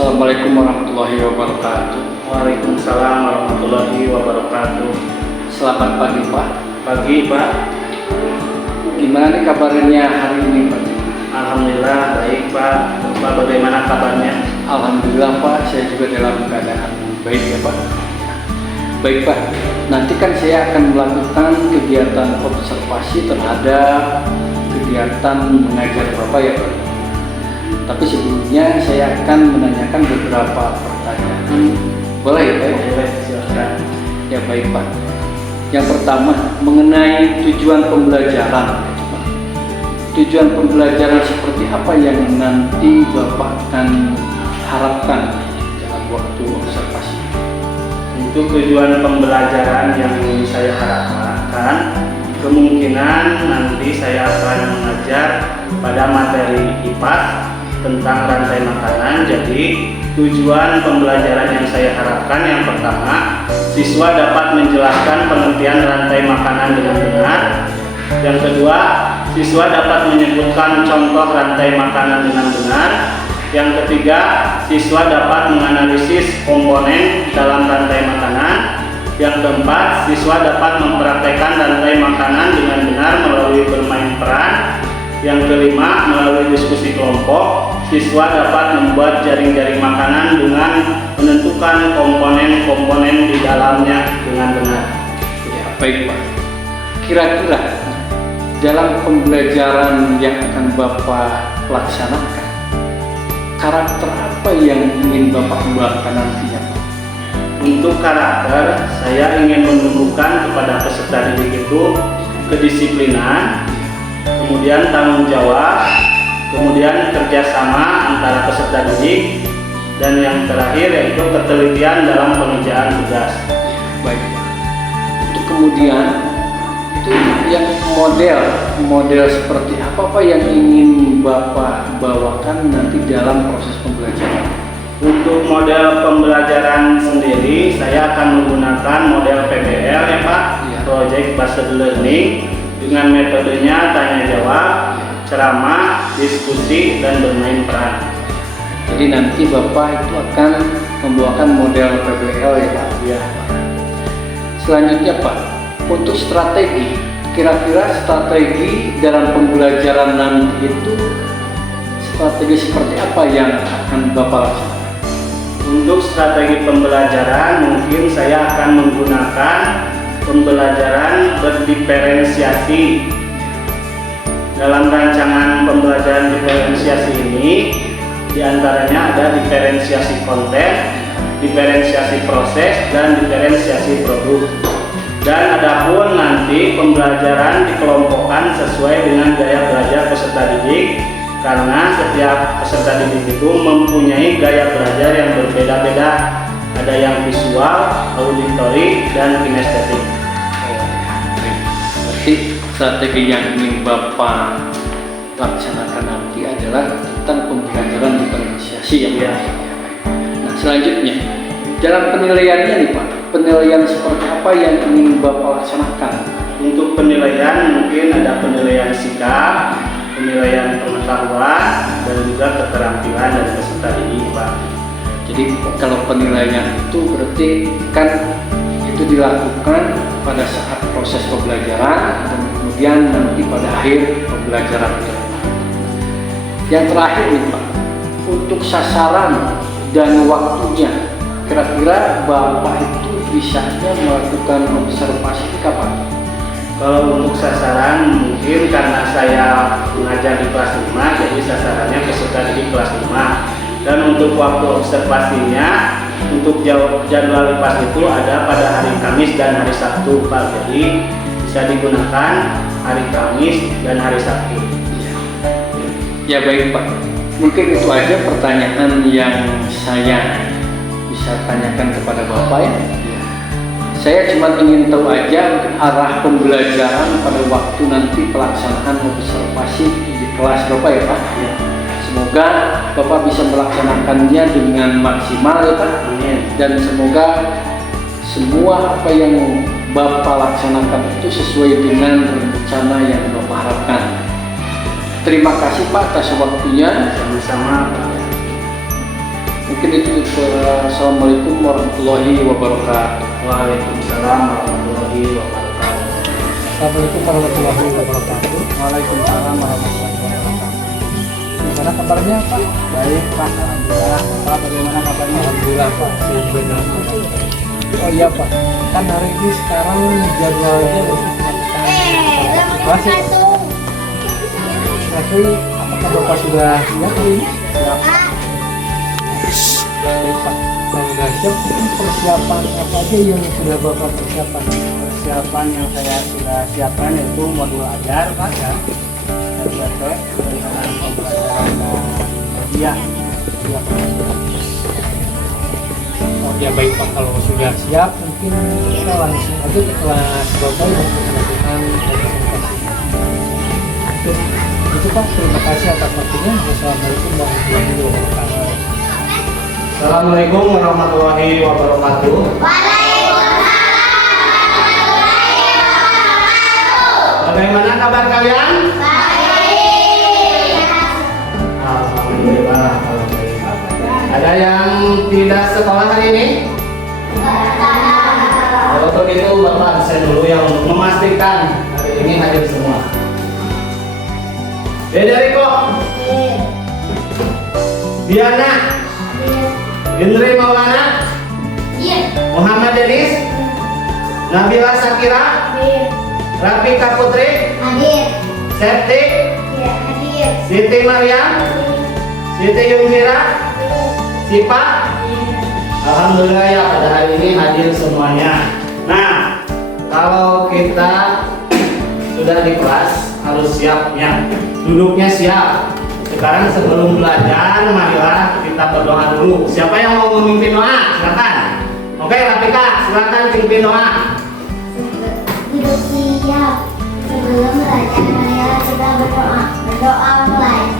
Assalamualaikum warahmatullahi wabarakatuh. Waalaikumsalam warahmatullahi wabarakatuh. Selamat pagi Pak. Pagi Pak. Gimana nih kabarnya hari ini Pak? Alhamdulillah baik Pak. Pak bagaimana kabarnya? Alhamdulillah Pak, saya juga dalam keadaan baik ya Pak. Baik Pak, nanti kan saya akan melakukan kegiatan observasi terhadap kegiatan mengajar Bapak ya Pak. Tapi sebelumnya saya akan menanyakan beberapa pertanyaan. Boleh ya Pak? Boleh, silakan. Ya baik Pak. Yang pertama mengenai tujuan pembelajaran. Tujuan pembelajaran seperti apa yang nanti Bapak akan harapkan dalam waktu observasi? Untuk tujuan pembelajaran yang saya harapkan, kemungkinan nanti saya akan mengajar pada materi IPA tentang rantai makanan. Jadi tujuan pembelajaran yang saya harapkan yang pertama, siswa dapat menjelaskan pengertian rantai makanan dengan benar. Yang kedua, siswa dapat menyebutkan contoh rantai makanan dengan benar. Yang ketiga, siswa dapat menganalisis komponen dalam rantai makanan. Yang keempat, siswa dapat mempraktekkan rantai makanan dengan benar melalui bermain peran. Yang kelima, melalui diskusi kelompok, siswa dapat membuat jaring-jaring makanan dengan menentukan komponen-komponen di dalamnya dengan benar. Ya, baik Pak. Kira-kira dalam pembelajaran yang akan Bapak laksanakan, karakter apa yang ingin Bapak kembangkan nantinya Pak? Untuk karakter, saya ingin menumbuhkan kepada peserta didik itu kedisiplinan, kemudian tanggung jawab, kemudian kerjasama antara peserta didik, dan yang terakhir yaitu ketelitian dalam pengerjaan tugas. Baik. Untuk kemudian itu yang model seperti apa Pak yang ingin Bapak bawakan nanti dalam proses pembelajaran? Untuk model pembelajaran sendiri, saya akan menggunakan model PBL ya Pak, Ya. Project Based Learning, dengan metodenya tanya jawab, ceramah, diskusi, dan bermain peran. Jadi nanti Bapak itu akan membawakan model PBL ya Pak? Ya. Selanjutnya Pak, untuk strategi, kira-kira strategi dalam pembelajaran nanti itu strategi seperti apa yang akan Bapak lakukan? Untuk strategi pembelajaran, mungkin saya akan menggunakan pembelajaran berdiferensiasi. Dalam rancangan pembelajaran diferensiasi ini, diantaranya ada diferensiasi konten, diferensiasi proses, dan diferensiasi produk. Dan adapun nanti pembelajaran dikelompokkan sesuai dengan gaya belajar peserta didik, karena setiap peserta didik itu mempunyai gaya belajar yang berbeda-beda. Ada yang visual, auditory, dan kinestetik. Berarti strategi yang ingin Bapak laksanakan nanti adalah tentang pembelajaran diferensiasi ya Pak? Nah selanjutnya, dalam penilaiannya nih Pak, penilaian seperti apa yang ingin Bapak laksanakan? Untuk penilaian mungkin ada penilaian sikap, penilaian pengetahuan, dan juga keterampilan dari peserta didik Pak. Jadi kalau penilaian itu berarti kan itu dilakukan pada saat proses pembelajaran dan kemudian nanti pada akhir pembelajaran. Yang terakhir nih Pak, untuk sasaran dan waktunya, kira-kira Bapak itu bisanya melakukan observasi kapan? Kalau untuk sasaran, mungkin karena saya mengajar di kelas 5, jadi sasarannya peserta didik kelas 5. Dan untuk waktu observasinya, untuk jadwal IPAS itu ada pada hari Kamis dan hari Sabtu Pak. Jadi bisa digunakan hari Kamis dan hari Sabtu. Ya baik Pak, mungkin itu aja pertanyaan yang saya bisa tanyakan kepada Bapak ya. Saya cuma ingin tahu aja arah pembelajaran pada waktu nanti pelaksanaan observasi di kelas Bapak ya Pak. Semoga Bapak bisa melaksanakannya dengan maksimal ya Pak. Dan semoga semua apa yang Bapak laksanakan itu sesuai dengan rencana yang Bapak harapkan. Terima kasih Pak atas waktunya. Sama-sama. Mungkin itu. Assalamualaikum warahmatullahi wabarakatuh. Waalaikumsalam warahmatullahi wabarakatuh. Assalamualaikum warahmatullahi wabarakatuh. Waalaikumsalam warahmatullahi wabarakatuh. Gimana kabarnya Pak? Baik Pak, alhamdulillah. Pak, bagaimana kabarnya? Alhamdulillah Pak. Benar. Oh iya Pak, kan hari ini sekarang jadwalnya untuk melakukan kelas ya. Tapi apakah Bapak sudah siap hari ini? Siap. Baik Pak, saya sudah siap. Persiapan apa aja yang sudah Bapak persiapkan? Persiapan yang saya sudah siapkan yaitu modul ajar Pak ya. RBT, perencanaan pembelajaran media. Siap. Oh ya baik Pak, kalau sudah siap mungkin kita langsung aja ke kelas Bapak untuk melakukan presentasi. Oke, itu Pak, terima kasih atas waktunya. Wassalamualaikum warahmatullahi wabarakatuh. Assalamualaikum warahmatullahi wabarakatuh. Bagaimana kabar kalian? Alhamdulillah, alhamdulillah. Ada yang tidak sekolah hari ini? Kalau begitu Bapak absen dulu yang memastikan hari ini hadir semua. Federico, Diana, Indri Maulana, Muhammad Denis, Nabila Sakira, Rafika Putri, Septi, Siti Maryam, Siti Yungkira, Sipa. Alhamdulillah ya pada hari ini hadir semuanya. Nah, kalau kita sudah di kelas harus siapnya, duduknya siap. Sekarang sebelum belajar, marilah kita berdoa dulu. Siapa yang mau memimpin doa? Silakan. Oke, Rafika, silakan pimpin doa. Duduk siap. Sebelum belajar, marilah kita berdoa. Berdoa mulai.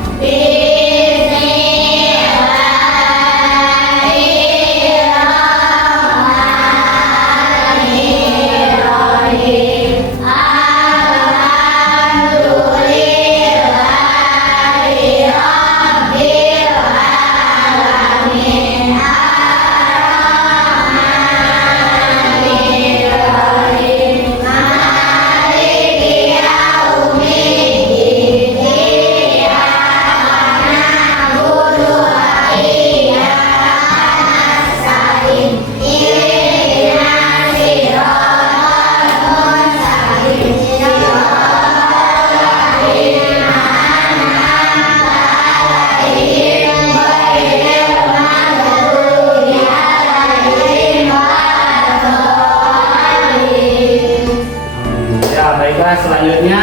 Selanjutnya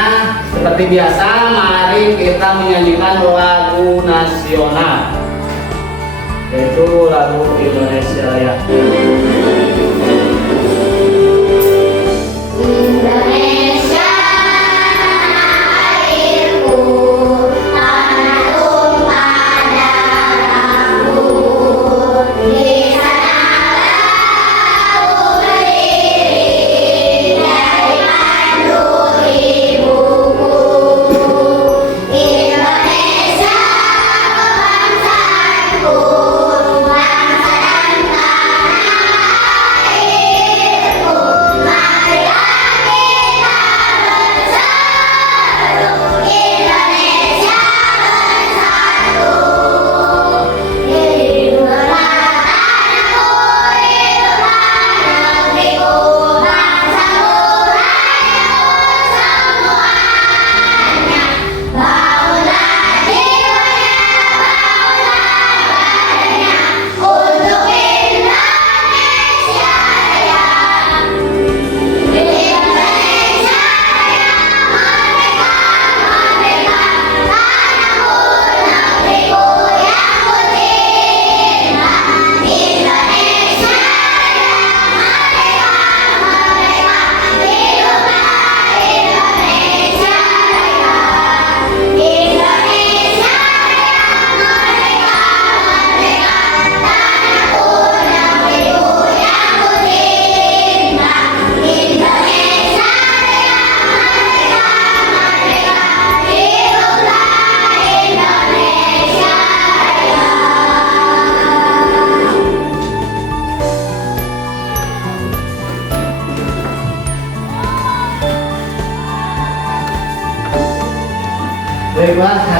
seperti biasa mari kita menyanyikan lagu nasional, yaitu lagu Indonesia Raya. Indonesia airku, tanah tumpah darahku. Di sana laut berdiri dari pandu ibuku. Indonesia bangsaku, bangsa dan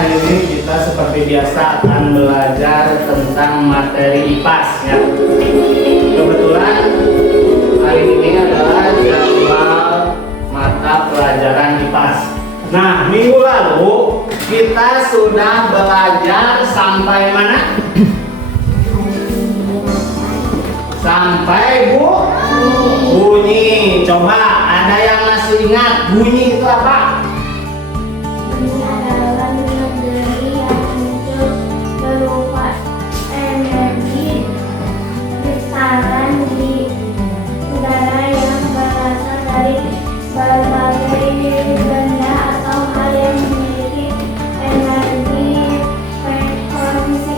hari ini kita seperti biasa akan belajar tentang materi IPAS ya. Kebetulan hari ini adalah jadwal mata pelajaran IPAS. Nah, minggu lalu kita sudah belajar sampai mana? Sampai bunyi. Coba ada yang masih ingat bunyi itu apa? Ini adalah energi yang muncul berupa energi getaran di udara yang berasal dari berbagai benda atau hal yang memiliki energi frekuensi.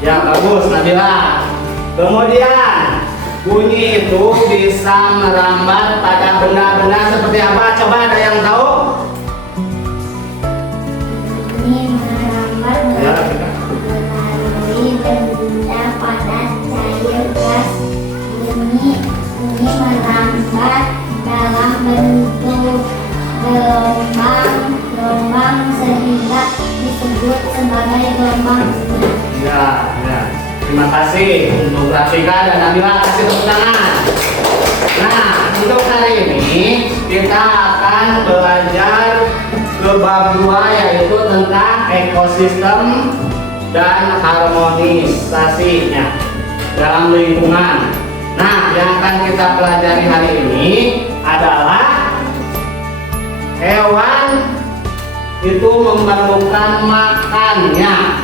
Ya bagus Nabila. Kemudian bunyi itu bisa merambat pada benda-benda seperti apa? Coba ada yang tahu? Ini merambat Ya, melalui benda padat, cair, gas. Bunyi merambat dalam bentuk gelombang sehingga disebut sebagai gelombang bunyi. ya. Terima kasih untuk Rafika dan Nabila, kasih tepuk tangan. Nah, untuk hari ini kita akan belajar ke bab 2 yaitu tentang ekosistem dan harmonisasinya dalam lingkungan. Nah, yang akan kita pelajari hari ini adalah hewan itu memerlukan makannya.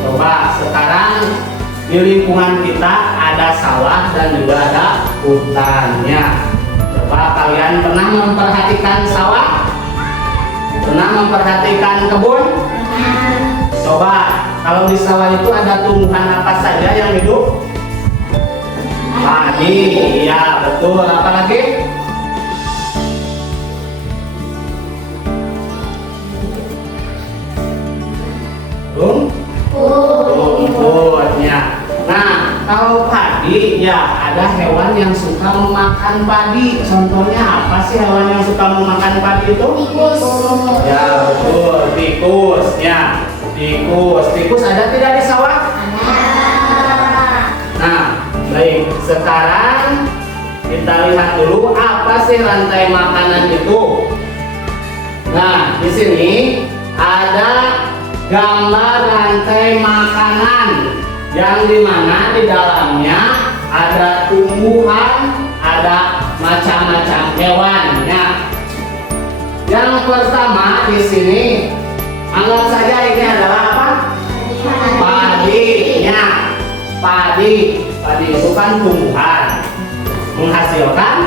Coba sekarang di lingkungan kita ada sawah dan juga ada hutannya. Coba kalian pernah memperhatikan sawah? Pernah memperhatikan kebun? Coba kalau di sawah itu ada tumbuhan apa saja yang hidup? Padi, iya betul. Apa lagi? Rumputnya. Nah, kalau padi ya ada hewan yang suka memakan padi. Contohnya apa sih hewan yang suka memakan padi itu? Tikus. Ya betul, tikus ya. Tikus ada tidak di sawah? Nah, baik. Sekarang kita lihat dulu apa sih rantai makanan itu. Nah, di sini ada gambar rantai makanan yang dimana di dalamnya ada tumbuhan, ada macam-macam hewannya. Yang pertama di sini anggap saja ini adalah apa? Padinya. Padi itu kan tumbuhan menghasilkan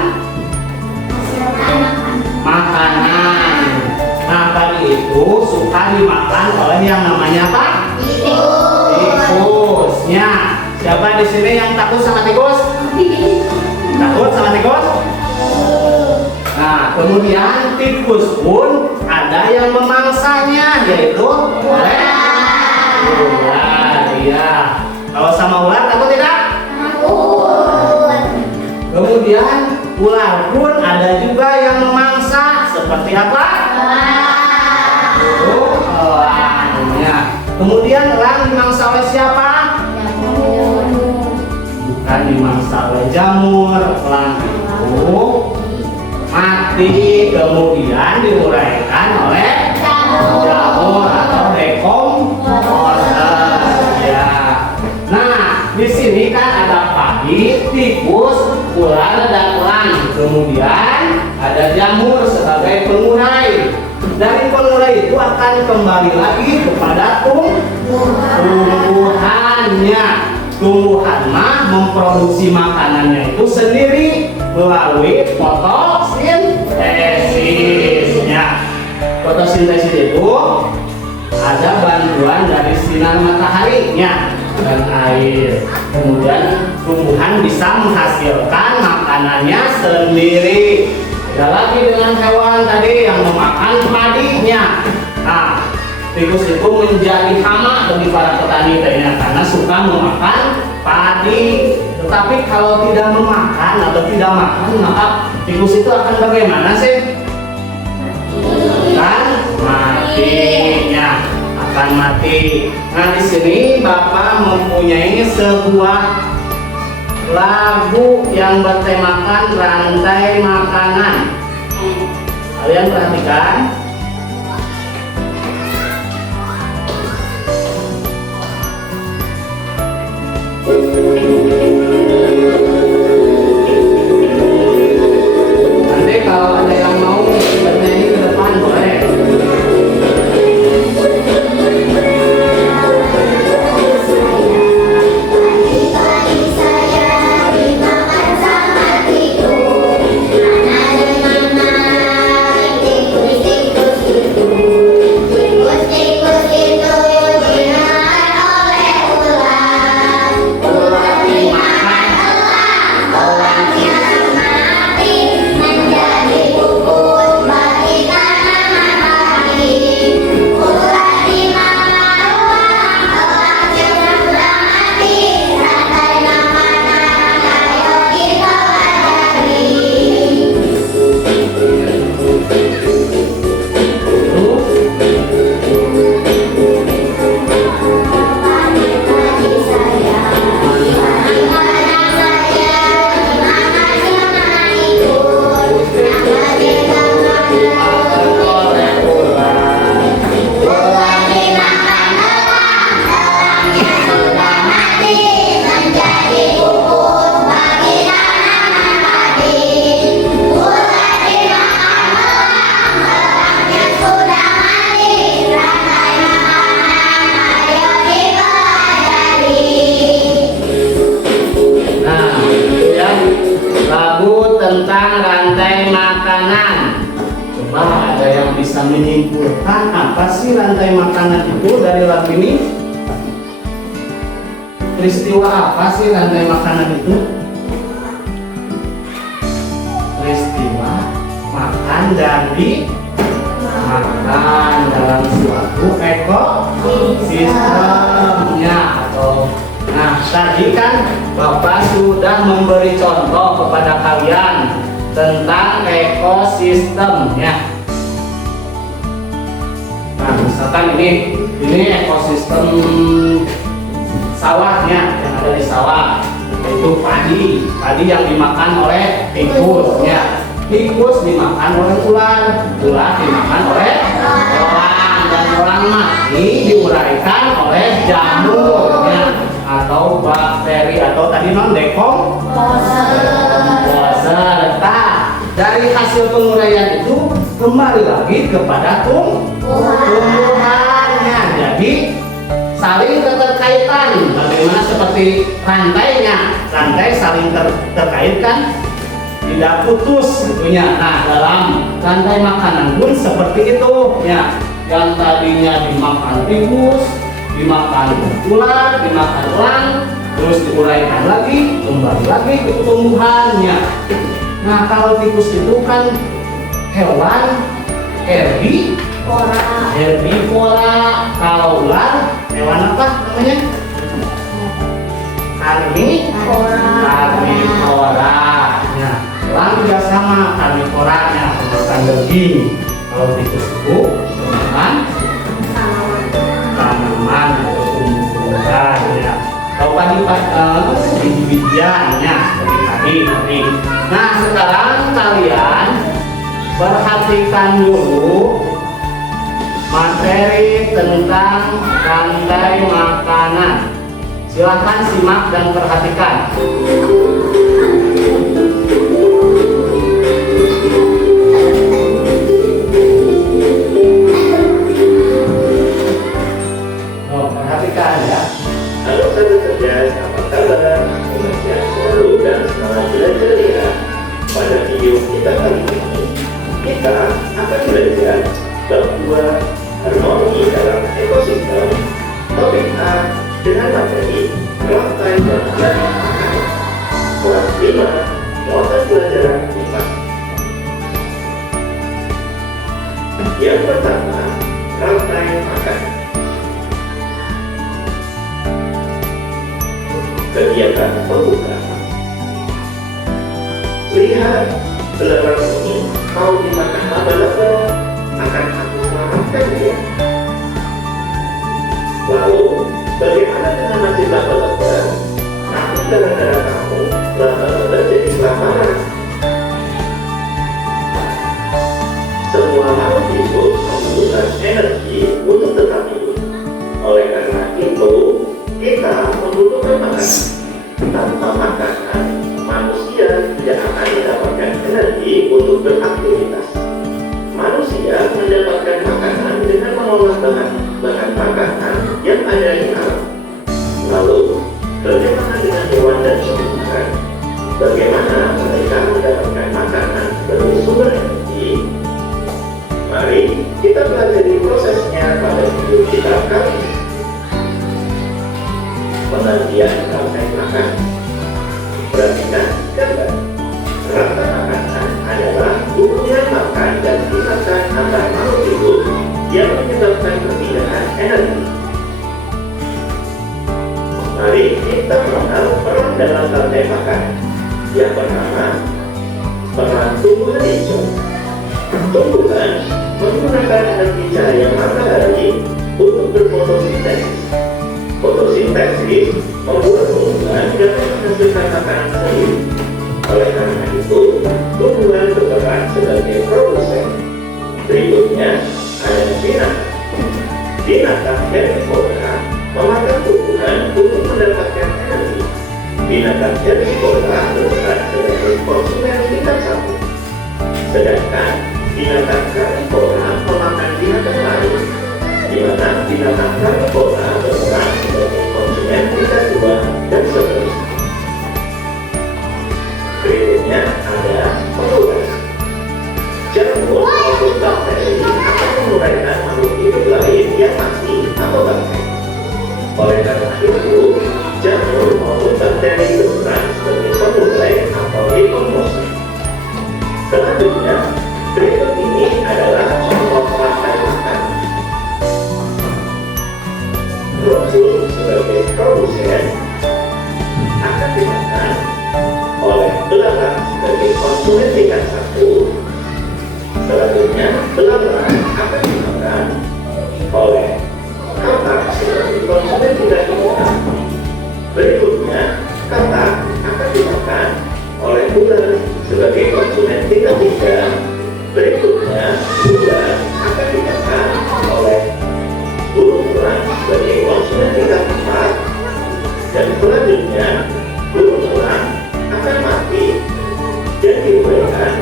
makanan. Nah, padi itu suka dimakan oleh yang namanya apa? Tikusnya. Siapa di sini yang takut sama tikus? Takut sama tikus? Nah, kemudian tikus pun ada yang memangsanya, yaitu ular. Iya. Kalau sama ular takut tidak? Takut. Kemudian ular pun ada juga yang memangsa, seperti apa? Elangnya. Kemudian elang dimangsa oleh siapa? Bukan dimangsa oleh jamur. Elang itu mati kemudian diuraikan oleh jamur atau dekomposer. Ya. Nah, di sini kan ada padi, tikus, ular dan elang. Kemudian ada jamur sebagai pengurai. Dari pengurai itu akan kembali lagi kepada tumbuhannya. Tumbuhan mah memproduksi makanannya itu sendiri melalui fotosintesisnya. Fotosintesis itu ada bantuan dari sinar mataharinya dan air. Kemudian tumbuhan bisa menghasilkan makanannya sendiri. Ada lagi dengan hewan tadi yang memakan padinya. Nah, tikus itu menjadi hama bagi para petani karena suka memakan padi. Tetapi kalau tidak memakan atau tidak makan, maka tikus itu akan bagaimana sih? Kan matinya. akan mati. Nah, di sini Bapak mempunyai sebuah lagu yang bertemakan rantai makanan. Kalian perhatikan. Nanti kalau ada yang mau bernyanyi ke depan boleh. Pagi-pagi saya dimakan sama tikus. Mana tikus-tikus itu. Tikus-tikus itu dimakan oleh ular. Ular dimakan orangnya mati menjadi bubur bagi tanaman padi. Ular dimakan orangnya sudah mati. Rantai makanan ayo kita pagi-pagi saya dimakan saya dimakan sama tikus. Nama dimakan Oleh ular. ular dimakan orangnya sudah mati menjadi bubur bagi tanaman padi. Ular dimakan orangnya sudah mati. Rantai makanan ayo dipelajari. Nah, itu ya lagu tentang rantai makanan. Coba ada yang bisa menyimpulkan apa sih rantai makanan itu dari lagu ini? Peristiwa apa sih rantai makanan itu? Peristiwa makan dari makan dalam suatu ekosistemnya atau nah tadi kan Bapak sudah memberi contoh kepada kalian tentang ekosistemnya. Nah misalkan ini ekosistem sawahnya yang ada di sawah, yaitu padi yang dimakan oleh tikusnya. Tikus dimakan oleh ular dimakan oleh orang, dan orang mati diuraikan oleh jamurnya atau bakteri atau tadi non dekomposer. Dari hasil penguraian itu kembali lagi kepada tumbuhannya. Jadi saling keterkaitan. Bagaimana seperti rantainya? Rantai saling terkaitkan, tidak putus gitunya. Nah, dalam rantai makanan pun seperti itu ya. Yang tadinya dimakan tikus, dimakan ular, dimakan orang, terus diuraikan lagi, kembali lagi ke tumbuhannya. Nah, kalau tikus itu kan hewan herbivora. Kalau ular hewan apa namanya? Karnivora. Nah, orang juga sama karnivoranya, makan daging. Kalau tikus itu makan tanaman atau tumbuh-tumbuhan ya. Kalau biji-bijiannya seperti tadi. Nah, sekarang kalian perhatikan dulu materi tentang rantai makanan. Silakan simak dan perhatikan. Perhatikan ya. Halo sahabat cerdas, apa kabar? Semoga selalu dan semangat belajar ya. Pada video kita kali ini, kita akan belajar bahwa harmoni dalam ekosistem. Topik A dengan materi rantai makanan. Kelas 5, muatan pelajaran 5. Yang pertama, rantai makanan. Kegiatan pembuka. Lihat, belalang ini kalau dimakan laba-laba akan aku selamatkan dia. Lalu, bagaimana dengan nasib laba-laba? Nanti gara-gara kamu, laba-laba jadi kelaparan. Semua makhluk hidup membutuhkan energi untuk tetap hidup. Oleh karena itu, kita membutuhkan makanan. Tanpa makanan, manusia tidak akan mendapatkan energi untuk beraktivitas. Manusia mendapatkan makanan dengan mengolah bahan makanan yang ada di alam. Lalu, bagaimana dengan hewan dan tumbuhan? Bagaimana mereka mendapatkan makanan sebagai sumber energi? Mari kita pelajari prosesnya pada video kita kali ini. Pengertian rantai makan. Perhatikan gambar. Rantai makanan adalah hubungan makan dan pisahkan antar makhluk hidup yang menyebabkan perpindahan energi. Mari kita mengenal peran dalam rantai makanan. Yang pertama, peran tumbuhan hijau. Tumbuhan menggunakan energi cahaya matahari untuk berfotosintesis. Fotosintesis membuat tumbuhan dapat menghasilkan makanan sendiri. Oleh karena itu, tumbuhan berperan sebagai produsen. Berikutnya ada binatang. Binatang herbivora memakan tumbuhan untuk mendapatkan energi. Binatang herbivora berperan sebagai konsumen tingkat 1. Sedangkan binatang karnivora memakan binatang lain, di mana binatang karnivora berperan sebagai konsumen tingkat 2 dan seterusnya. Berikutnya ada pengurai. Jamur maupun bakteri akan menguraikan makhluk hidup lain yang mati atau bakteri. Oleh karena itu, jamur maupun bakteri berperan sebagai pengurai atau dekomposer. Selanjutnya, berikut ini adalah contoh rantai makanan. Rosum sebagai produsen akan dimakan oleh belalang sebagai konsumen tingkat 1. Selanjutnya, belalang akan dimakan oleh katak sebagai konsumen tingkat 2. Berikutnya, katak akan dimakan oleh ular sebagai konsumen tingkat 3. Berikutnya, ular akan dimakan oleh burung elang sebagai konsumen tingkat 4. Dan selanjutnya, burung elang akan mati dan diuraikan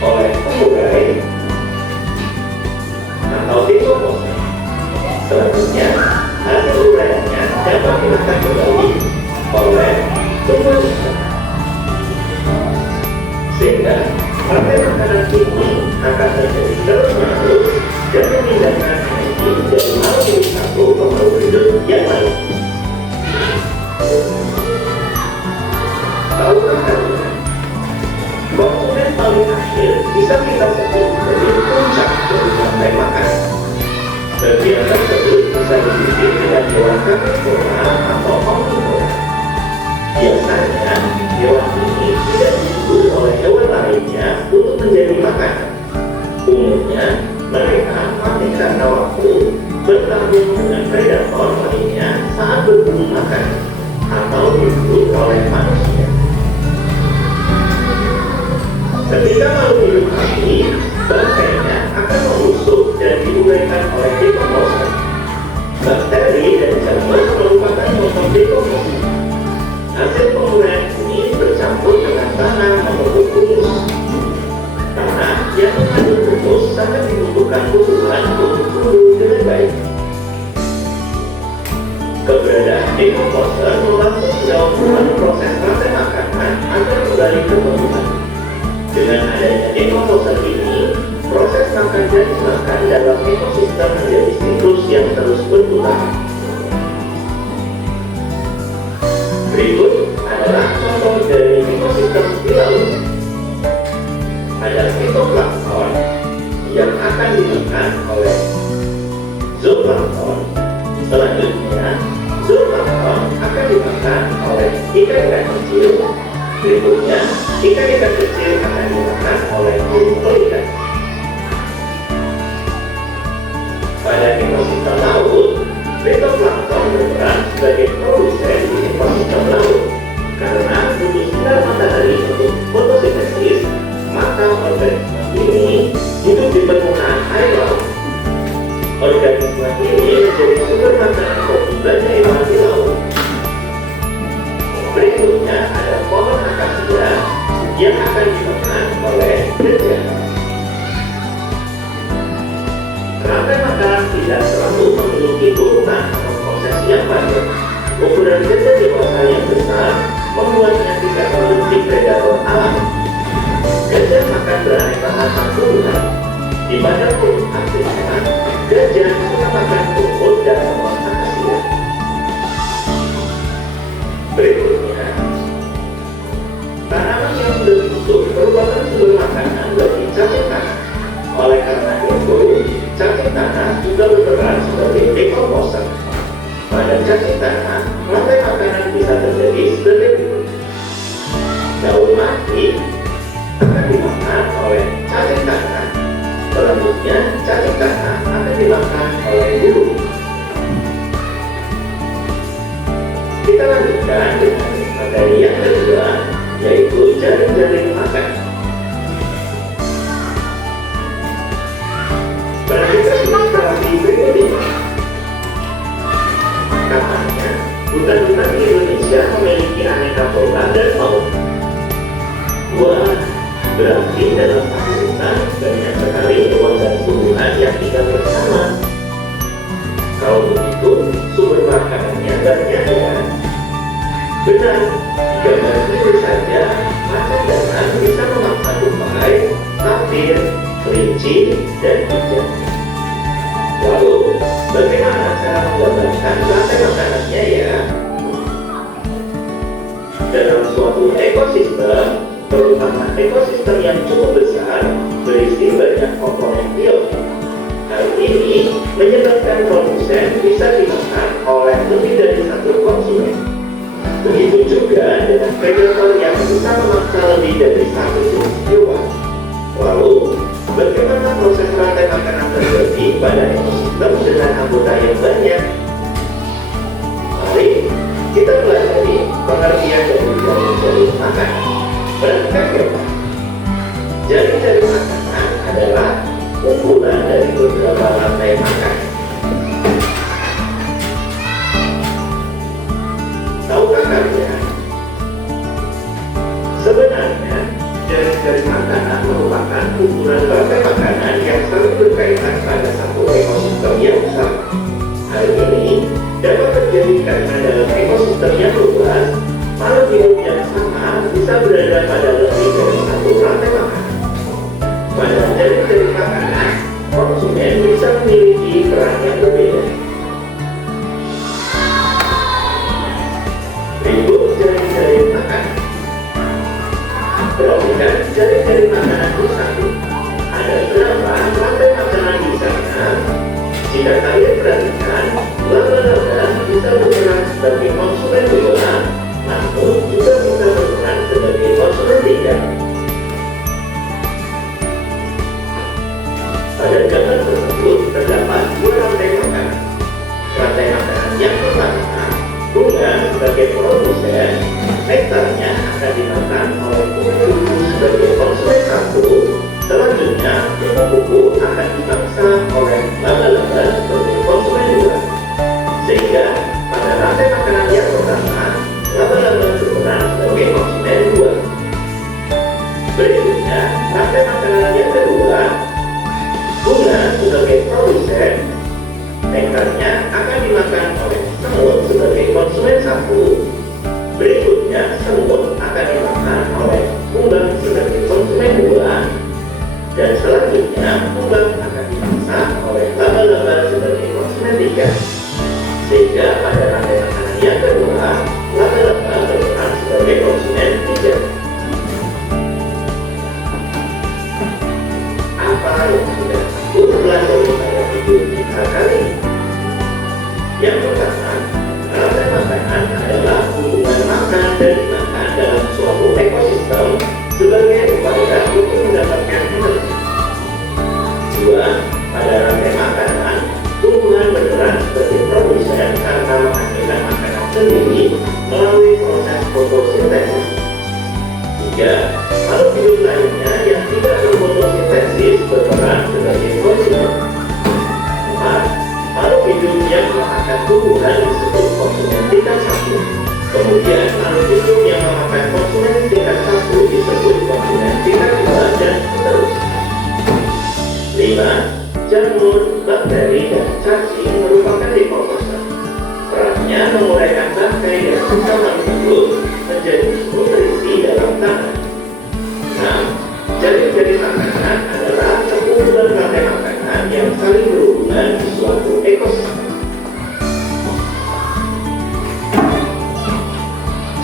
oleh pengurai atau dekomposer. Selanjutnya, hasil uraiannya dapat dimakan kembali oleh tumbuhan. Sehingga rantai makanan ini akan terjadi terus-menerus dan memindahkan energi dari makhluk hidup satu ke makhluk hidup yang lain. Tahukah kalian, konsumen paling akhir bisa kita sebut sebagai puncak dari rantai makanan. Bagian tersebut bisa dipimpin dengan hewan karnivora atau omnivora. Biasanya, hewan ini tidak diburu oleh hewan lainnya untuk menjadi makanan. Umumnya, mereka mati karena waktu bertemu dengan predator lainnya saat berburu makanan atau diburu oleh manusia. Ketika makhluk hidup mati, bangkainya akan membusuk dan diuraikan oleh dekomposer. Bakteri dan jamur merupakan motor dekomposer. Hasil penguraian ini bercampur dengan tanah membentuk humus. Tanah yang mengandung humus sangat dibutuhkan tumbuhan untuk tumbuh dengan baik. Keberadaan dekomposer membantu melakukan proses rantai makanan agar kembali ke tumbuhan. Dengan adanya dekomposer ini, proses makan dan makan dalam ekosistem menjadi siklus yang terus berputar. Berikut adalah contoh dari ekosistem di laut. Ada fitoplankton yang akan dimakan oleh zooplankton. Selanjutnya, zooplankton akan dimakan oleh ikan-ikan kecil. Berikutnya, ikan-ikan kecil akan dimakan oleh burung pelikan. Pada ekosistem laut, Fitoplankton berperan sebagai produsen di ekosistem laut. Karena butuh sinar matahari untuk fotosintesis, maka organisme ini hidup di permukaan air laut. Organisme ini menjadi sumber makanan bagi banyak hewan di laut. Berikutnya ada pohon akasia yang akan dimakan oleh gajah. Rantai makanan tidak selalu memiliki urutan atau proses yang padat. Ukuran gajah dewasa yang besar membuatnya tidak memiliki predator alami. Gajah makan beraneka macam tumbuhan. Di mana pun Afrika, gajah suka makan rumput dan pohon akasia. Berikutnya, tanaman yang sudah busuk merupakan sumber makanan bagi cacing tanah. Oleh karena itu, cacing tanah juga berperan sebagai decomposer. Pada cacing tanah, rantai makanan bisa terjadi sebagai berikut. Daun mati akan dimakan oleh cacing tanah. Selanjutnya, cacing tanah akan dimakan oleh burung. Kita lanjutkan dengan materi yang kedua, yaitu jaring-jaring makan. Perhatikan ilustrasi berikut ini. Katanya, hutan-hutan di Indonesia memiliki aneka flora dan fauna. Wah, berarti dalam satu hutan banyak sekali hewan dan tumbuhan yang tinggal bersama. Kalau begitu, sumber makanannya banyak ya. Benar, gambar ini saja, macan datar bisa memakan tupai, tapir, kelinci, dan kucing. Lalu, bagaimana cara menggambarkan rantai makanannya ya? Dalam suatu ekosistem, terutama ekosistem yang cukup besar, berisi banyak komponen biologis. Hal ini menyebabkan produsen bisa dimakan oleh lebih dari satu konsumen. Begitu juga dengan predator yang bisa memaksa lebih dari satu jenis hewan. Lalu, bagaimana proses rantai makanan terjadi pada ekosistem dengan anggota yang banyak? Mari kita pelajari pengertian dari jaring-jaring makanan. Perhatikan ya Pak. Jaring-jaring makanan adalah kumpulan dari beberapa rantai makanan. Tahukah kalian? Sebenarnya, jaring-jaring makanan merupakan kumpulan rantai makanan yang saling berkaitan pada satu ekosistem yang sama. Hal ini dapat terjadi karena dalam ekosistem yang luas, makhluk hidup yang sama bisa berada pada lebih dari satu rantai makanan. Pada jaring-jaring makanan, konsumen bisa memiliki peran yang berbeda. Berikut jaring-jaring makanan. Perhatikan jaring-jaring makanan itu satu. Ada berapa rantai makanan di sana? Jika kalian perhatikan, laba-laba bisa berperan sebagai konsumen gula, namun juga bisa berperan sebagai konsumen ikan. Pada gambar tersebut terdapat dua rantai makanan. Rantai makanan yang pertama, bunga sebagai produsen, nektarnya akan dimakan oleh kupu-kupu sebagai konsumen satu. Selanjutnya, kupu-kupu akan dimangsa oleh laba-laba sebagai konsumen dua. Sehingga pada rantai makanan yang pertama, laba-laba berperan sebagai konsumen dua. Berikutnya, rantai makanan yang kedua, bunga sebagai produsen, nektarnya akan dimakan oleh semut sebagai konsumen satu. Berikutnya, semut akan dimakan oleh kumbang sebagai konsumen dua. Dan selanjutnya, kumbang akan dimakan sendiri melalui proses fotosintesis. 3. Makhluk hidup lainnya yang tidak berfotosintesis berperan sebagai konsumen. 4. Makhluk hidup yang memakan tumbuhan disebut konsumen tingkat 1. Kemudian makhluk hidup yang memakan konsumen tingkat 1 disebut konsumen tingkat 2 dan seterusnya. 5. Jamur, bakteri, dan cacing merupakan dekomposer. Perannya menguraikan bangkai dan sisa makhluk hidup menjadi nutrisi dalam tanah. 6. Jaring-jaring makanan adalah sekumpulan rantai makanan yang saling berhubungan di suatu ekosistem.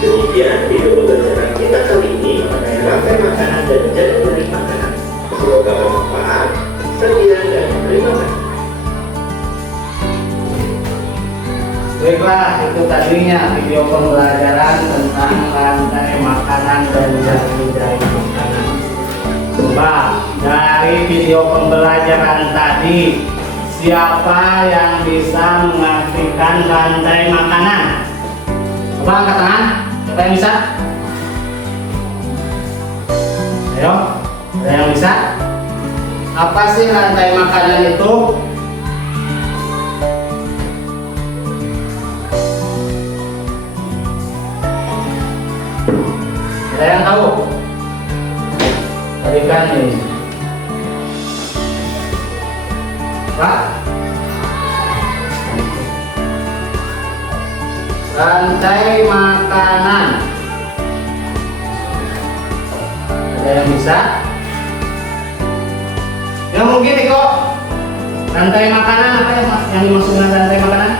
Demikian video pembelajaran kita kali ini mengenai rantai makanan dan jaring-jaring makanan. Semoga bermanfaat. Sekian dan terima kasih. Baiklah, itu tadinya video pembelajaran tentang rantai makanan dan jaring-jaring makanan. Coba dari video pembelajaran tadi, siapa yang bisa mengartikan rantai makanan? Coba angkat tangan, siapa yang bisa? Ayo, ada yang bisa? Apa sih rantai makanan itu? Ada yang tahu? Tadi kan ini. Pak? Rantai makanan. Ada yang bisa? Yang mungkin Iko, rantai makanan apa yang dimaksud dengan rantai makanan?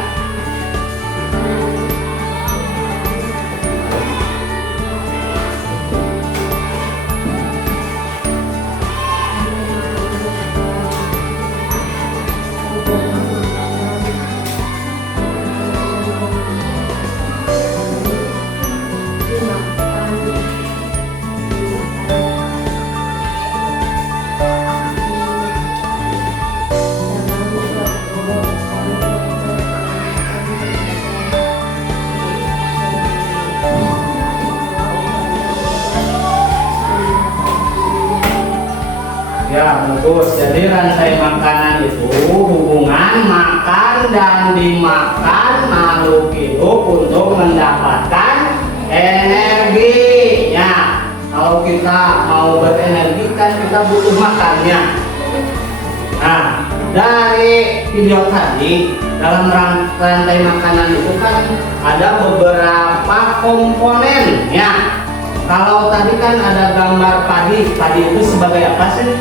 Ya, bagus. Jadi rantai makanan itu hubungan makan dan dimakan makhluk hidup untuk mendapatkan energi. Ya, kalau kita mau berenergi kan kita butuh makannya. Nah, dari video tadi dalam rantai makanan itu kan ada beberapa komponen. Ya, kalau tadi kan ada gambar padi. Padi itu sebagai apa sih?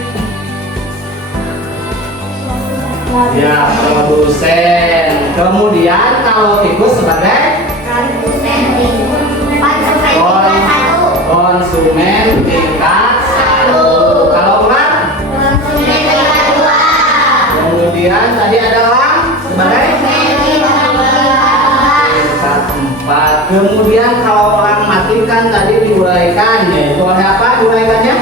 Ya, produsen. Kemudian kalau itu sebagai konsumen tingkat 1. Kalau ular? Konsumen tingkat 2. Kemudian tadi ada elang sebagai tingkat 4. Kemudian kalau elang mati kan tadi diuraikan, yaitu ada apa diuraikannya?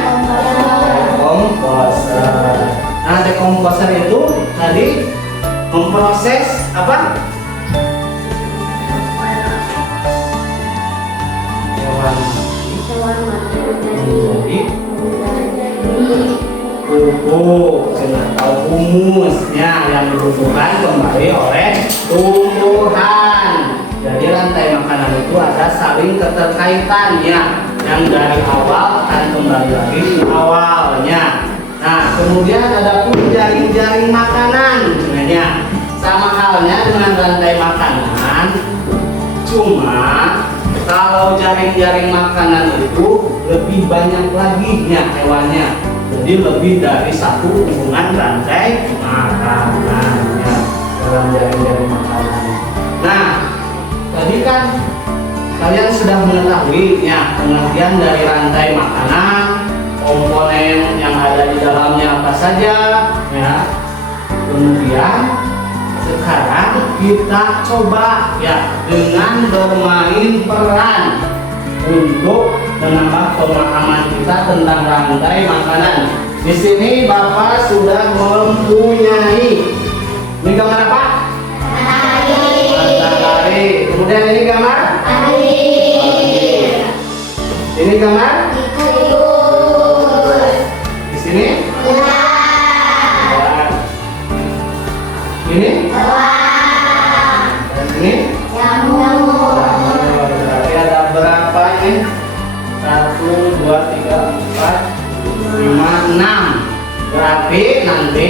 Dekomposer. Nah, dekomposer itu tadi memproses apa? Hewan menjadi pupuk atau humusnya yang dibutuhkan kembali oleh tumbuhan. Jadi rantai makanan itu ada saling keterkaitannya, yang dari awal akan kembali lagi ke awalnya. Nah, kemudian ada pun jaring-jaring makanan sebenarnya sama halnya dengan rantai makanan, cuma kalau jaring-jaring makanan itu lebih banyak lagi ya hewannya, jadi lebih dari satu hubungan rantai makanannya dalam jaring-jaring makanan. Nah, tadi kan kalian sudah mengetahui ya pengertian dari rantai makanan, komponen yang ada di dalamnya apa saja ya. Kemudian sekarang kita coba ya dengan bermain peran untuk menambah pemahaman kita tentang rantai makanan. Di sini Bapak sudah mempunyai ini gambar apa? Matahari. Kemudian ini gambar. Air. Ini gambar. Tikus. Di sini. Ular. Ini. Elang. Dan ini. Nyamuk. Berarti ada berapa ini? 1, 2, 3, 4, 5, 6. Berarti nanti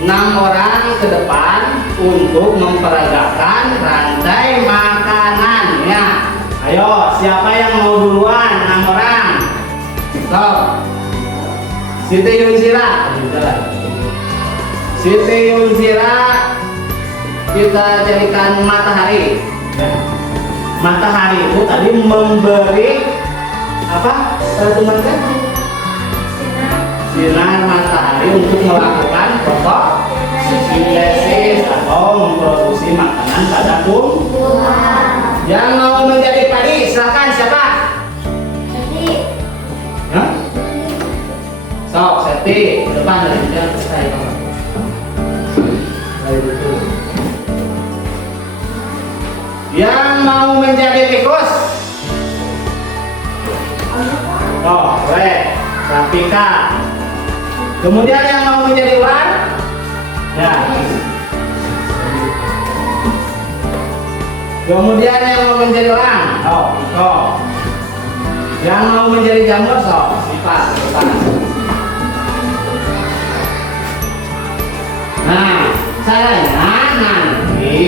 6 orang ke depan untuk memperagakan rantai makanannya. Ayo, siapa yang mau duluan? 6 orang. Stop. Siti Yunsira. Siti Yunsira kita jadikan matahari. Ya. Matahari itu tadi memberi apa? Teman-teman? Sinar matahari untuk melakukan fotosintesis atau memproduksi makanan pada tumbuhan. Yang mau menjadi padi silakan siapa? Ya? Sok, Seti, depan dari jangan saya Yang mau menjadi tikus? Oh, boleh. Rapika. Kemudian yang mau menjadi ular? Ya. Kemudian yang mau menjadi elang? Oh. Yang mau menjadi jamur? Sifat. Nah, caranya nanti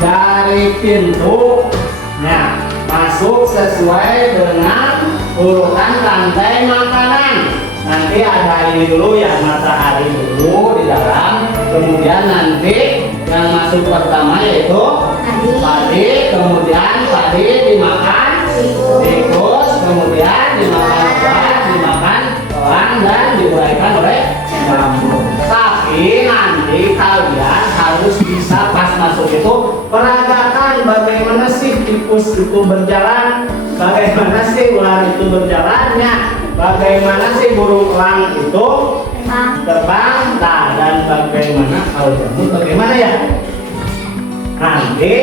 dari pintunya masuk sesuai dengan urutan rantai makanan. Nanti ada ini dulu yang matahari dulu di dalam, kemudian nanti yang masuk pertama yaitu padi, kemudian padi dimakan tikus, kemudian dimakan ular, dimakan elang dan diuraikan oleh jamur. Tapi nanti kalian harus bisa pas masuk itu peragakan bagaimana sih tikus itu berjalan, bagaimana sih ular itu berjalannya, bagaimana sih burung elang itu terbang, nah, dan bagaimana kalau jamur bagaimana ya? Nanti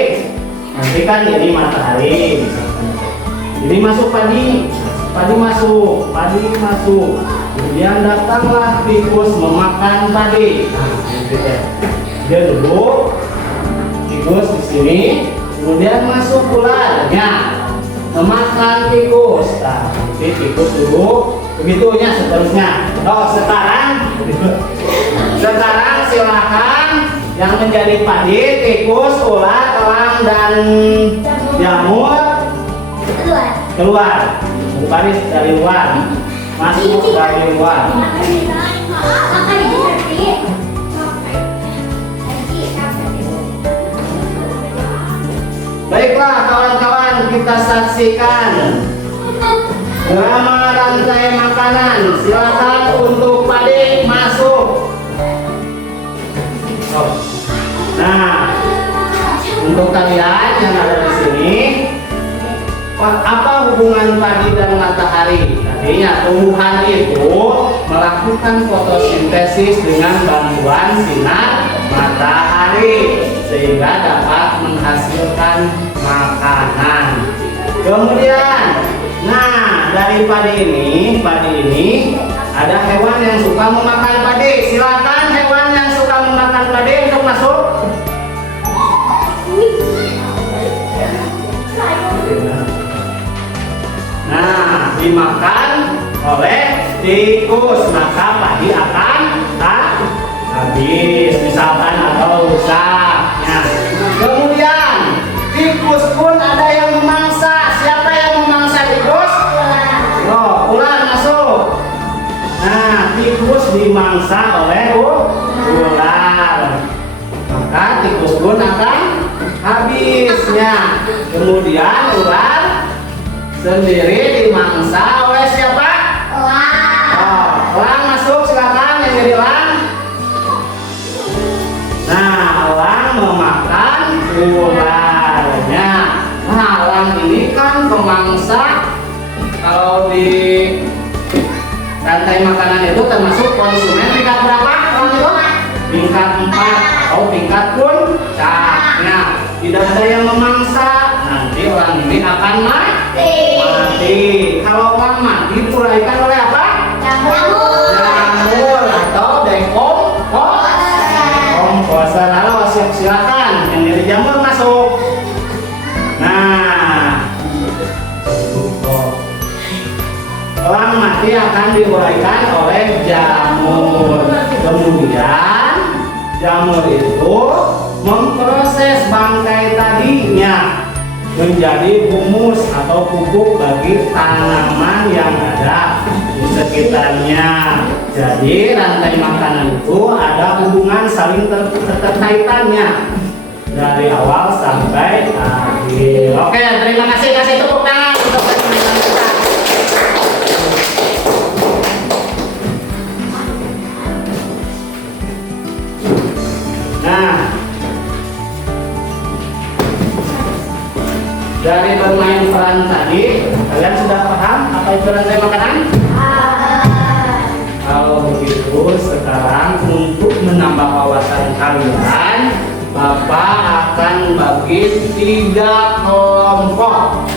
kan ini matahari misalkan. Jadi masuk padi masuk, kemudian datanglah tikus memakan padi. Nah, dia duduk, tikus di sini, kemudian masuk ularnya memakan tikus. Nah, nanti tikus duduk, begitunya seterusnya. Sekarang silakan yang menjadi padi, tikus, ular, elang dan jamur keluar. Padi dari luar, masuk dari luar. Baiklah kawan-kawan, kita saksikan drama rantai makanan. Silakan untuk padi masuk. Nah, untuk kalian yang ada di sini, apa hubungan padi dan matahari? Artinya tumbuhan itu melakukan fotosintesis dengan bantuan sinar matahari sehingga dapat menghasilkan makanan. Kemudian, nah dari padi ini ada hewan yang suka memakan padi. Silakan hewan yang suka memakan padi untuk masuk. Nah, dimakan oleh tikus, maka padi akan habis, misalkan atau rusak. Nah, kemudian tikus pun ada yang memangsa. Siapa yang memangsa tikus? Ular masuk. Nah, tikus dimangsa oleh ular, maka tikus pun akan habisnya. Kemudian ular sendiri dimangsa oleh siapa? Elang masuk, silakan yang jadi elang. Nah, elang memakan ularnya. Nah, elang ini kan pemangsa. Kalau di rantai makanan itu termasuk konsumen tingkat berapa? Tingkat 4 atau tingkat puncaknya. tidak ada yang memangsa, nanti orang ini akan mati. Kalau orang mati dilahirkan oleh apa? Jamur atau dekomposer. Halo, silakan yang dari jamur masuk. Nah, orang mati akan diuraikan oleh jamur. Kemudian jamur itu memproses bangkai tadinya menjadi humus atau pupuk bagi tanaman yang ada di sekitarnya. Jadi rantai makanan itu ada hubungan saling terkaitannya dari awal sampai akhir. Oke, terima kasih. Kasih tepuk tangan untuk teman-teman kita. Nah, dari bermain peran tadi, kalian sudah paham apa itu rantai makanan? Kalau begitu, sekarang untuk menambah wawasan kalian, Bapak akan bagi 3 kelompok.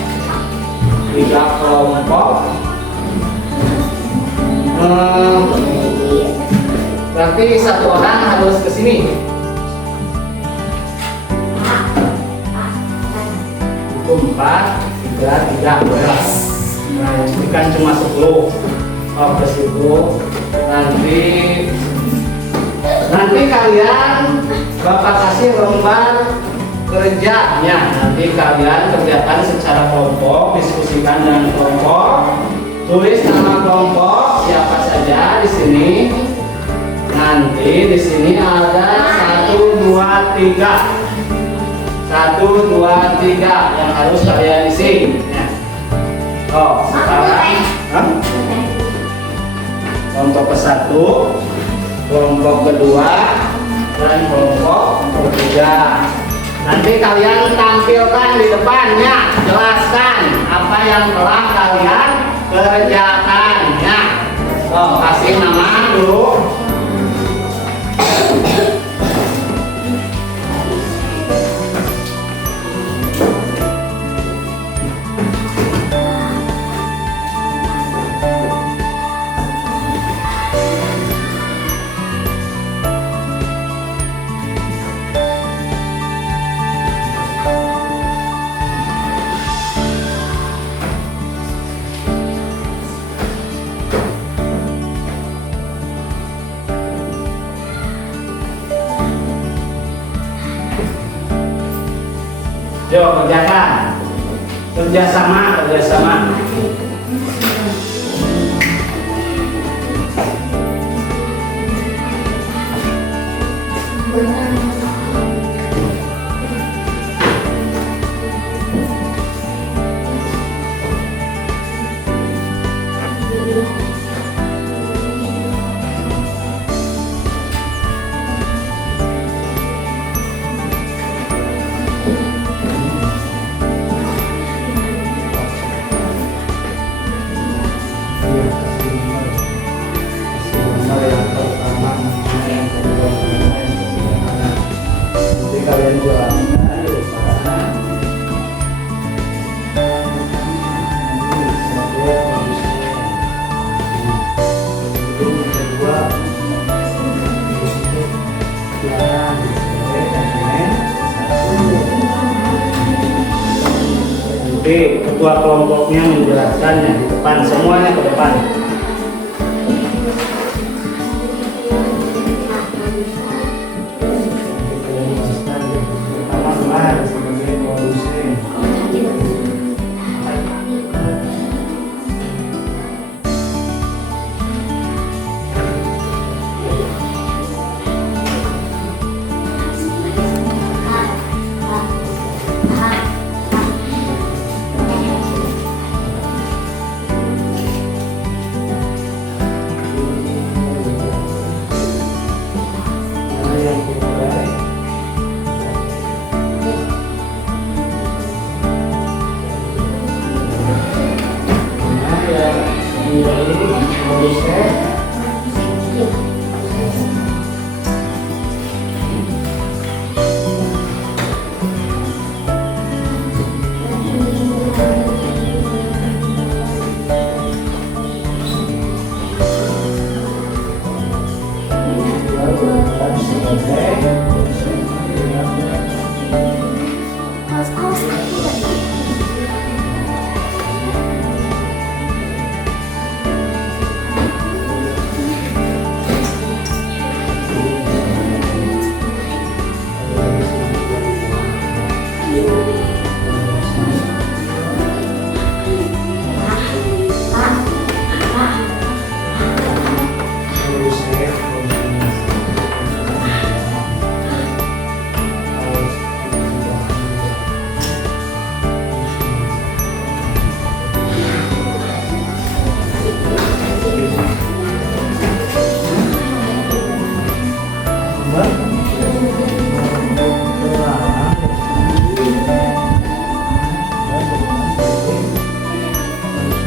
3 kelompok. Berarti satu orang harus ke sini. Itu 4, 3, 12. Nah, ini kan cuma 10. Oh, ke situ. Nanti kalian Bapak kasih lembar kerjanya. Nanti kalian kerjakan secara kelompok, diskusikan dengan kelompok. Tulis nama kelompok siapa saja di sini. Nanti di sini ada 1, 2, 3. 1, 2, 3 yang harus kalian isi. Oh, sekarang kelompok ke-1, kelompok kedua, dan kelompok ketiga. Nanti kalian tampilkan di depannya, jelaskan apa yang telah kalian kerjakan ya. Oh, kasih nama dulu. Yuk kerjakan, kerjasama. Nanti ketua kelompoknya menjelaskannya di depan, semuanya ke depan.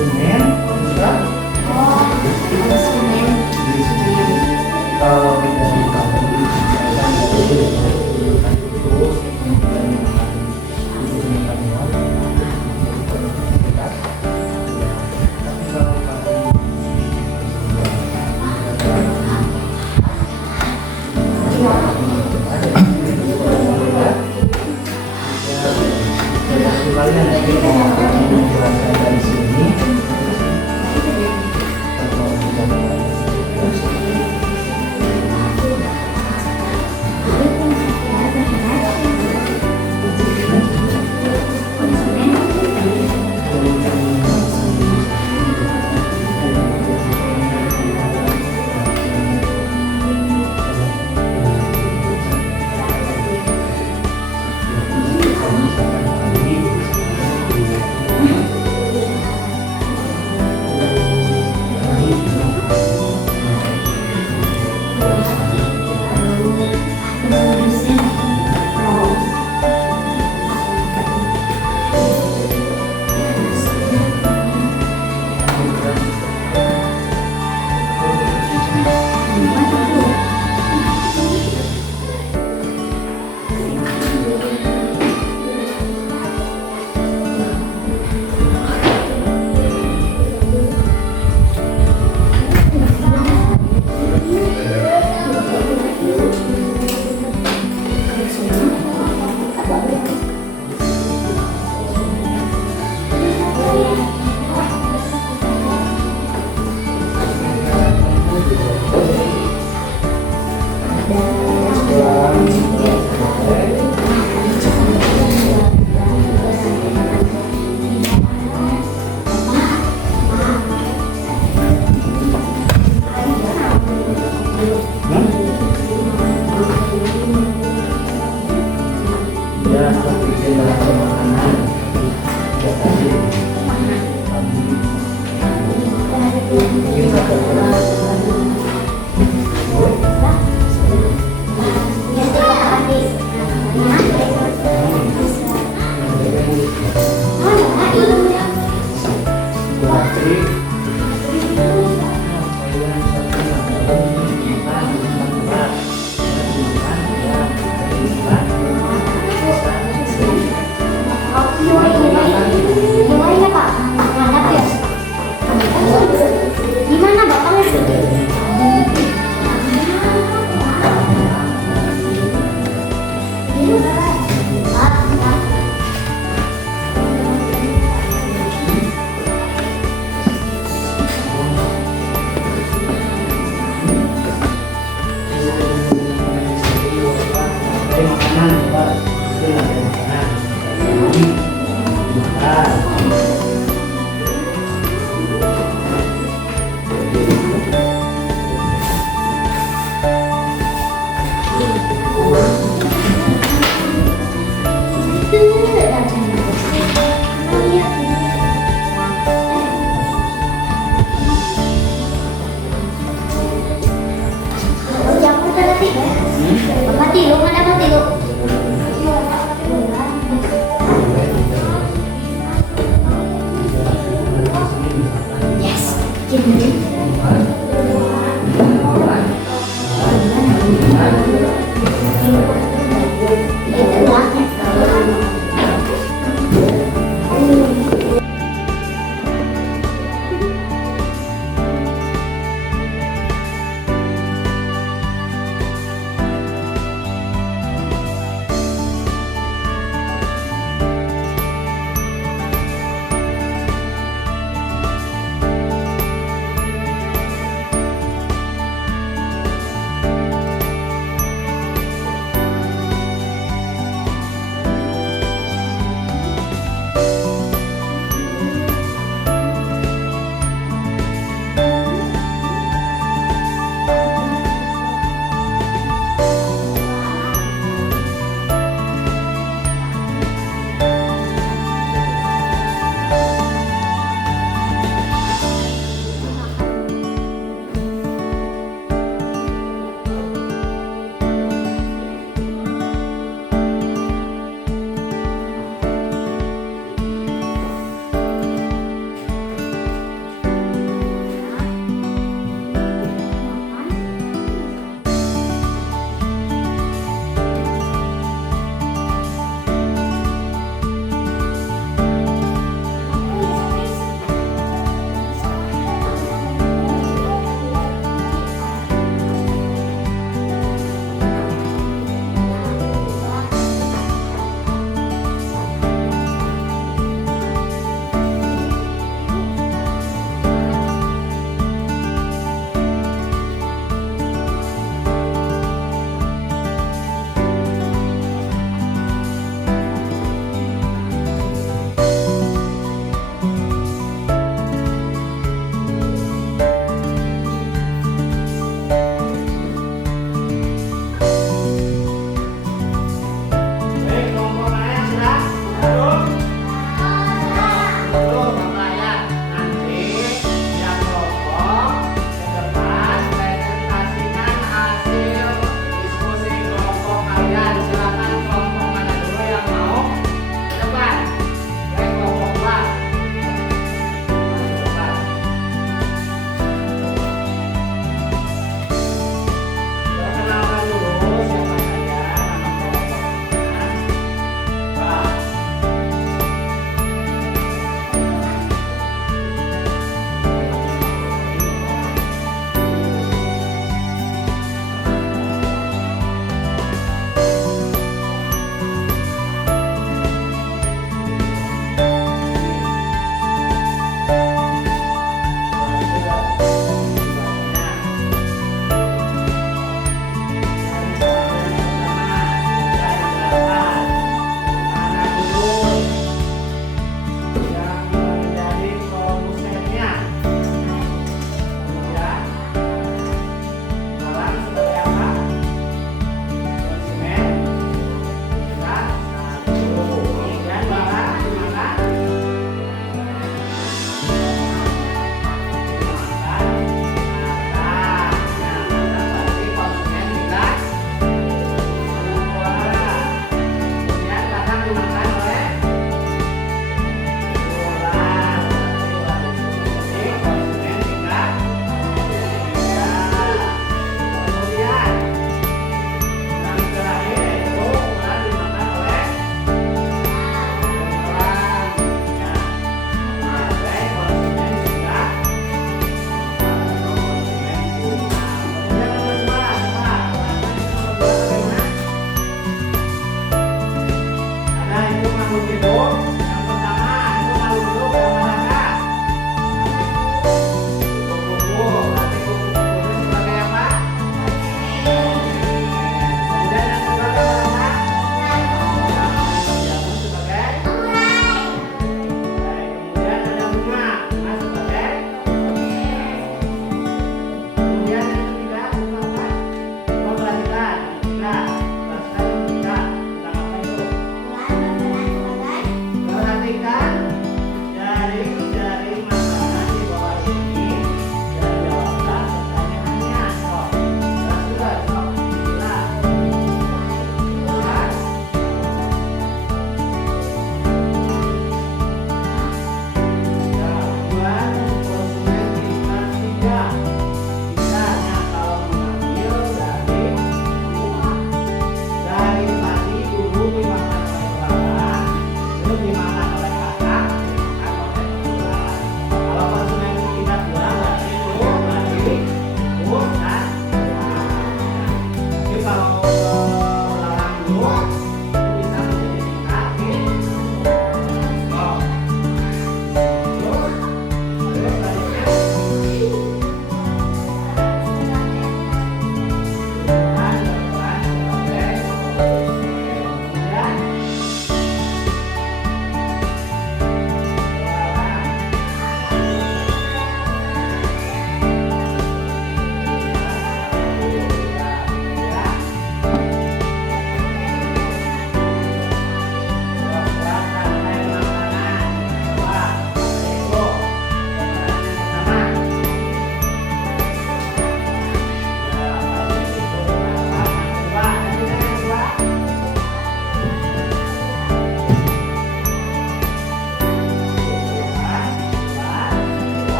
konsumen, enggak? konsumen. Kalau dari kami misalkan dari pendidikan itu dan pendidikan luar dekat. Tapi kalau kami kalian nanti mau menjelaskan dari sini atau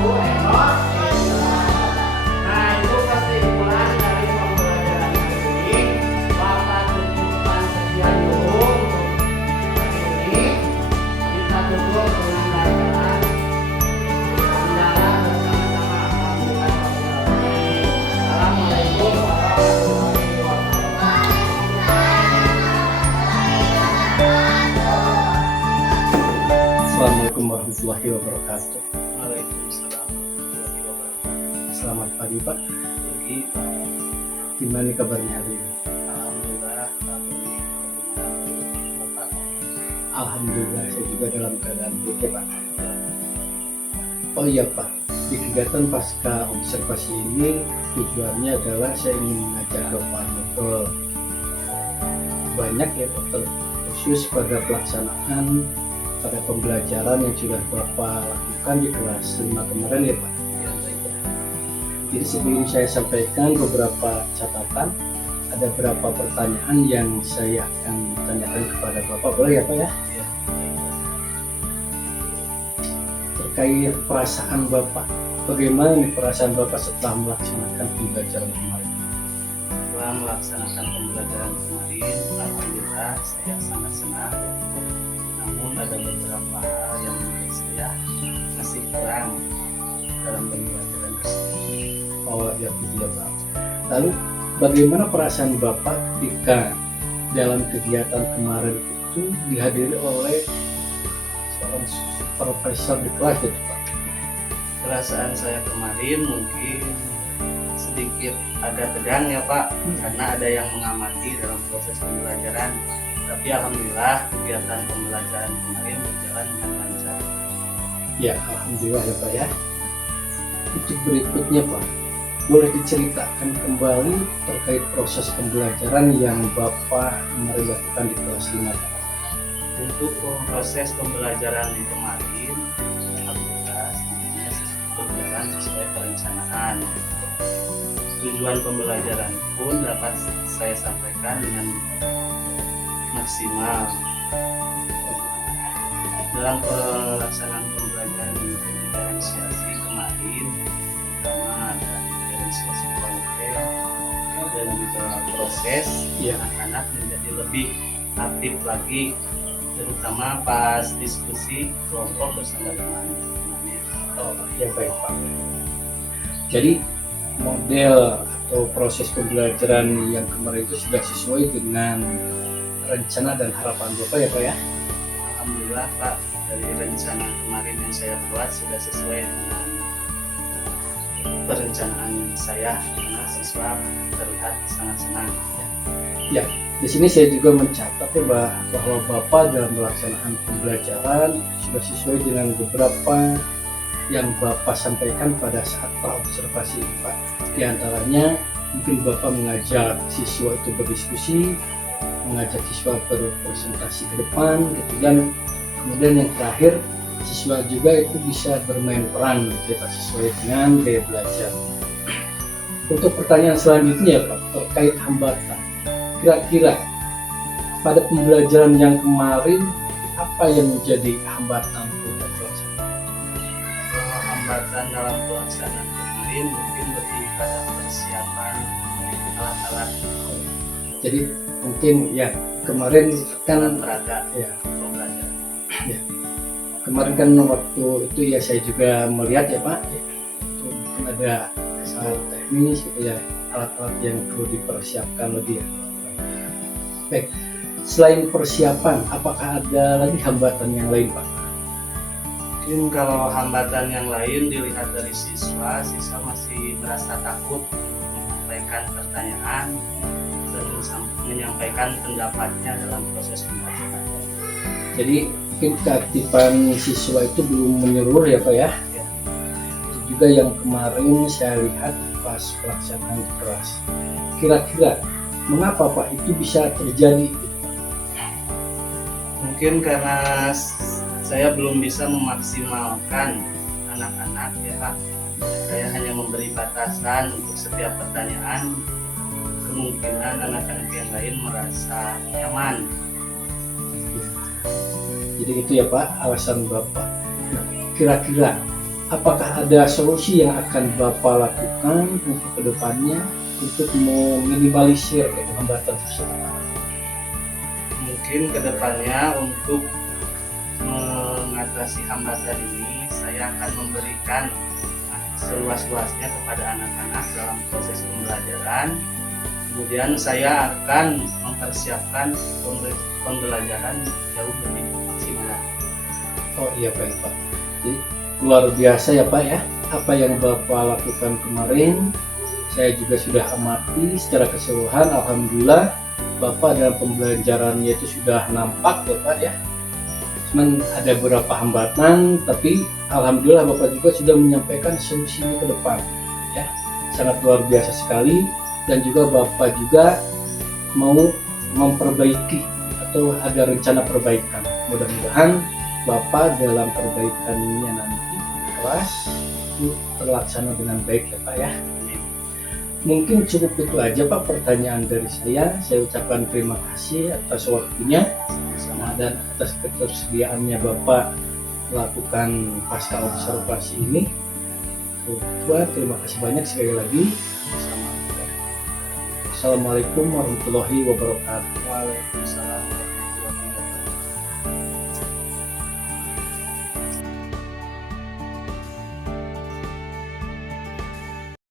ekor. Nah, itu kesimpulan dari pembelajaran ini. Bapak cukupkan sekian dulu untuk ini. Kita tutup dengan bacaan hamdalah bersama-sama. Assalamualaikum warahmatullahi wabarakatuh. Assalamualaikum warahmatullahi wabarakatuh. Waalaikumsalam warahmatullahi wabarakatuh. Selamat pagi Pak. Pagi, Pak. Gimana kabarnya hari ini? Alhamdulillah, Pak Budi. Bagaimana Bapak? Alhamdulillah saya juga dalam keadaan baik ya Pak. Oh iya Pak, di kegiatan pasca observasi ini tujuannya adalah saya ingin mengajak Bapak ngobrol banyak ya Pak, khusus pada pelaksanaan pada pembelajaran yang sudah Bapak lakukan di kelas 5 kemarin ya Pak. Jadi sebelum saya sampaikan beberapa catatan, ada beberapa pertanyaan yang saya akan tanyakan kepada Bapak, boleh ya Pak ya? Terkait perasaan Bapak, bagaimana nih perasaan Bapak setelah melaksanakan pembelajaran kemarin? Setelah melaksanakan pembelajaran kemarin, alhamdulillah saya sangat senang. Namun ada beberapa hal yang menurut saya masih kurang dalam pembelajaran tersebut. Oh ya ya Pak. Lalu bagaimana perasaan Bapak ketika dalam kegiatan kemarin itu dihadiri oleh seorang profesor di kelas gitu Pak? Perasaan saya kemarin mungkin sedikit agak tegang ya Pak, karena ada yang mengamati dalam proses pembelajaran. Tapi alhamdulillah kegiatan pembelajaran kemarin berjalan dengan lancar. Ya alhamdulillah ya Pak ya. Untuk berikutnya Pak, boleh diceritakan kembali terkait proses pembelajaran yang Bapak kemarin lakukan di kelas 5 Pak? Untuk proses pembelajaran kemarin, alhamdulillah semuanya berjalan sesuai perencanaan. Tujuan pembelajaran pun dapat saya sampaikan dengan maksimal. Dalam pelaksanaan pembelajaran diferensiasi kemarin, terutama ada diferensiasi konten dan juga proses Ya. anak-anak menjadi lebih aktif lagi, terutama pas diskusi kelompok bersama dengan temannya. Oh ya baik Pak. Jadi model atau proses pembelajaran yang kemarin itu sudah sesuai dengan rencana dan harapan Bapak ya Pak ya? Alhamdulillah Pak, dari rencana kemarin yang saya buat sudah sesuai dengan perencanaan saya, karena siswa terlihat sangat senang. Ya, di sini saya juga mencatat ya bahwa Bapak dalam pelaksanaan pembelajaran sudah sesuai dengan beberapa yang Bapak sampaikan pada saat observasi Pak. Di antaranya mungkin Bapak mengajak siswa itu berdiskusi, mengajak siswa berpresentasi ke depan gitu, dan kemudian yang terakhir siswa juga itu bisa bermain peran gitu ya Pak, sesuai dengan gaya belajar. Untuk pertanyaan selanjutnya Pak, terkait hambatan, kira-kira pada pembelajaran yang kemarin apa yang menjadi hambatan untuk pelaksanaan? Kalau hambatan dalam pelaksanaan kemarin mungkin lebih pada persiapan alat-alat Jadi mungkin ya kemarin kan peraga ya pembelajaran. kemarin kan waktu itu ya saya juga melihat ya Pak, itu mungkin ada kesalahan teknis gitu ya, alat-alat yang perlu dipersiapkan lebih ya. Baik, selain persiapan apakah ada lagi hambatan yang lain Pak? Mungkin kalau hambatan yang lain dilihat dari siswa masih merasa takut menyampaikan pertanyaan dan menyampaikan pendapatnya dalam proses pembelajaran. Jadi mungkin keaktifan siswa itu belum menyeluruh ya Pak ya? Ya. Itu juga yang kemarin saya lihat pas pelaksanaan kelas. Kira-kira mengapa Pak itu bisa terjadi? Mungkin karena saya belum bisa memaksimalkan anak-anak ya Pak. Saya hanya memberi batasan untuk setiap pertanyaan. Kemungkinan anak-anak yang lain merasa nyaman. Jadi itu ya Pak alasan Bapak. Nah, kira-kira apakah ada solusi yang akan Bapak lakukan untuk kedepannya untuk meminimalisir hambatan tersebut? Mungkin kedepannya untuk mengatasi hambatan ini saya akan memberikan seluas-luasnya kepada anak-anak dalam proses pembelajaran. Kemudian saya akan mempersiapkan pembelajaran jauh lebih maksimal. Oh iya baik Pak. Jadi luar biasa ya Pak ya. Apa yang Bapak lakukan kemarin, saya juga sudah amati secara keseluruhan. Alhamdulillah Bapak dalam pembelajarannya itu sudah nampak ya Pak ya. Cuman ada beberapa hambatan, tapi alhamdulillah Bapak juga sudah menyampaikan solusinya ke depan ya. Sangat luar biasa sekali, dan juga Bapak juga mau memperbaiki atau ada rencana perbaikan. Mudah-mudahan Bapak dalam perbaikannya nanti di kelas itu terlaksana dengan baik ya Pak ya. Mungkin cukup itu aja Pak pertanyaan dari saya. Saya ucapkan terima kasih atas waktunya dan atas ketersediaannya Bapak melakukan pasca observasi ini. Tuhan, terima kasih banyak sekali lagi. Assalamualaikum warahmatullahi wabarakatuh. Waalaikumsalam.